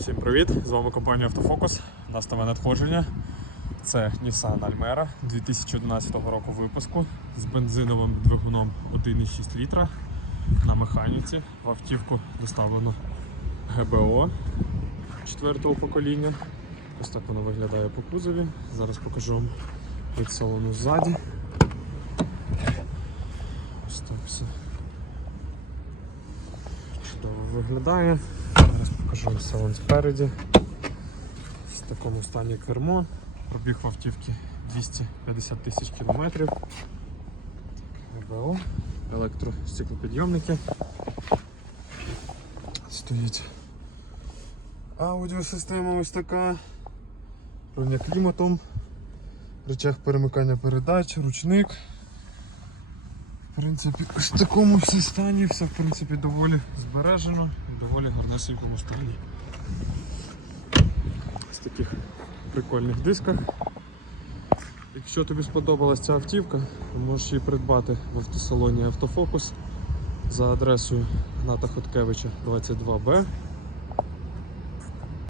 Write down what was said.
Всім привіт! З вами компанія Автофокус. У нас нове надходження. Це Nissan Almera 2011 року випуску з бензиновим двигуном 1,6 літра на механіці. В автівку доставлено ГБО 4-го покоління. Ось так воно виглядає по кузові. Зараз покажу вам від салону ззаді. Ось так все чудово виглядає. Зараз покажу вам салон спереді. В такому стані кермо. Пробіг в автівки 250 тисяч кілометрів. ГБО, електростеклопідйомники. Стоїть аудіосистема ось така. Рівня кліматом, речах перемикання передач, ручник. В принципі, в такому все стані, все в принципі доволі збережено доволі гарнесенькому стані. З таких прикольних дисках. Якщо тобі сподобалася ця автівка, можеш її придбати в автосалоні Автофокус за адресою Гната Хоткевича 22Б